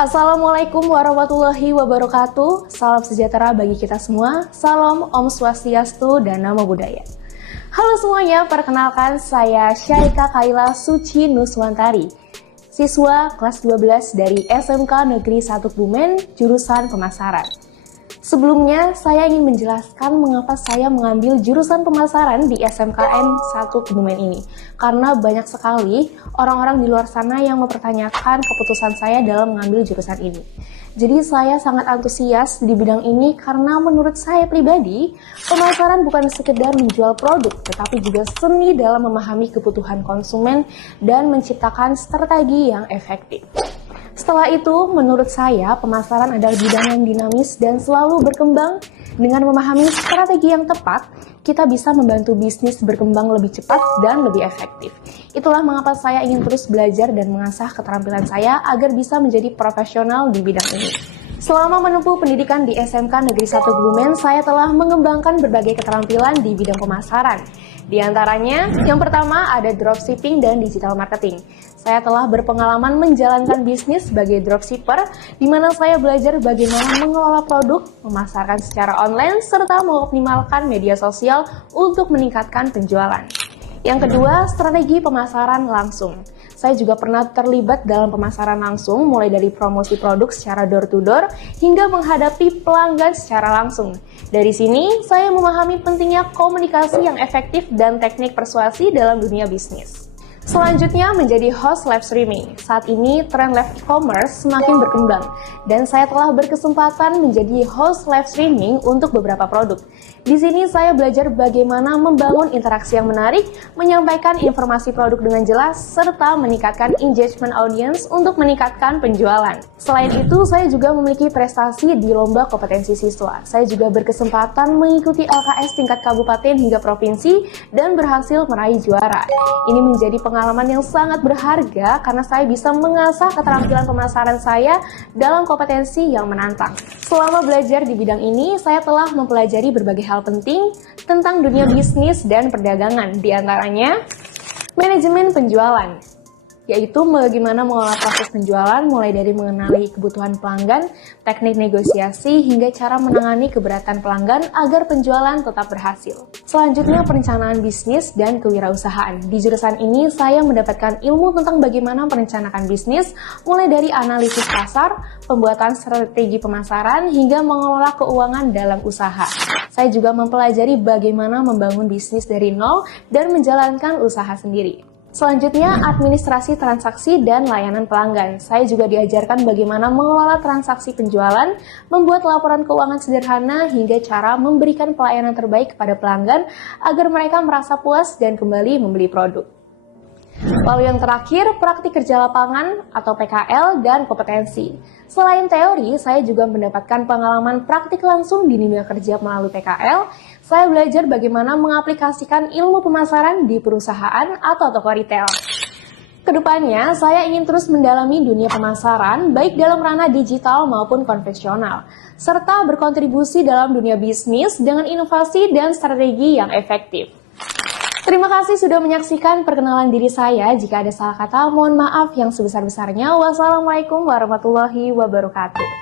Assalamualaikum warahmatullahi wabarakatuh. Salam sejahtera bagi kita semua. Salam Om Swastiastu dan Namo Buddhaya. Halo semuanya, perkenalkan saya Syaika Kaila Suci Nuswantari, siswa kelas 12 dari SMK Negeri 1 Kebumen, jurusan pemasaran. Sebelumnya, saya ingin menjelaskan mengapa saya mengambil jurusan pemasaran di SMKN 1 Kebumen ini. Karena banyak sekali orang-orang di luar sana yang mempertanyakan keputusan saya dalam mengambil jurusan ini. Jadi saya sangat antusias di bidang ini karena menurut saya pribadi, pemasaran bukan sekedar menjual produk, tetapi juga seni dalam memahami kebutuhan konsumen dan menciptakan strategi yang efektif. Setelah itu, menurut saya, pemasaran adalah bidang yang dinamis dan selalu berkembang. Dengan memahami strategi yang tepat, kita bisa membantu bisnis berkembang lebih cepat dan lebih efektif. Itulah mengapa saya ingin terus belajar dan mengasah keterampilan saya agar bisa menjadi profesional di bidang ini. Selama menempuh pendidikan di SMK Negeri 1 Kebumen, saya telah mengembangkan berbagai keterampilan di bidang pemasaran. Di antaranya, yang pertama ada dropshipping dan digital marketing. Saya telah berpengalaman menjalankan bisnis sebagai dropshipper, di mana saya belajar bagaimana mengelola produk, memasarkan secara online, serta mengoptimalkan media sosial untuk meningkatkan penjualan. Yang kedua, strategi pemasaran langsung. Saya juga pernah terlibat dalam pemasaran langsung, mulai dari promosi produk secara door-to-door hingga menghadapi pelanggan secara langsung. Dari sini, saya memahami pentingnya komunikasi yang efektif dan teknik persuasi dalam dunia bisnis. Selanjutnya menjadi host live streaming. Saat ini tren live e-commerce semakin berkembang dan saya telah berkesempatan menjadi host live streaming untuk beberapa produk. Di sini saya belajar bagaimana membangun interaksi yang menarik, menyampaikan informasi produk dengan jelas, serta meningkatkan engagement audience untuk meningkatkan penjualan. Selain itu, saya juga memiliki prestasi di lomba kompetensi siswa. Saya juga berkesempatan mengikuti LKS tingkat kabupaten hingga provinsi dan berhasil meraih juara. Ini menjadi pengalaman yang sangat berharga karena saya bisa mengasah keterampilan pemasaran saya dalam kompetensi yang menantang. Selama belajar di bidang ini, saya telah mempelajari berbagai hal penting tentang dunia bisnis dan perdagangan, di antaranya manajemen penjualan, yaitu bagaimana mengolah proses penjualan mulai dari mengenali kebutuhan pelanggan, teknik negosiasi, hingga cara menangani keberatan pelanggan agar penjualan tetap berhasil. Selanjutnya, perencanaan bisnis dan kewirausahaan. Di jurusan ini, saya mendapatkan ilmu tentang bagaimana merencanakan bisnis, mulai dari analisis pasar, pembuatan strategi pemasaran, hingga mengelola keuangan dalam usaha. Saya juga mempelajari bagaimana membangun bisnis dari nol dan menjalankan usaha sendiri. Selanjutnya, administrasi transaksi dan layanan pelanggan. Saya juga diajarkan bagaimana mengelola transaksi penjualan, membuat laporan keuangan sederhana, hingga cara memberikan pelayanan terbaik kepada pelanggan agar mereka merasa puas dan kembali membeli produk. Lalu yang terakhir, praktik kerja lapangan atau PKL dan kompetensi. Selain teori, saya juga mendapatkan pengalaman praktik langsung di dunia kerja melalui PKL. Saya belajar bagaimana mengaplikasikan ilmu pemasaran di perusahaan atau toko retail. Kedepannya, saya ingin terus mendalami dunia pemasaran, baik dalam ranah digital maupun konvensional, serta berkontribusi dalam dunia bisnis dengan inovasi dan strategi yang efektif. Terima kasih sudah menyaksikan perkenalan diri saya. Jika ada salah kata, mohon maaf yang sebesar-besarnya. Wassalamualaikum warahmatullahi wabarakatuh.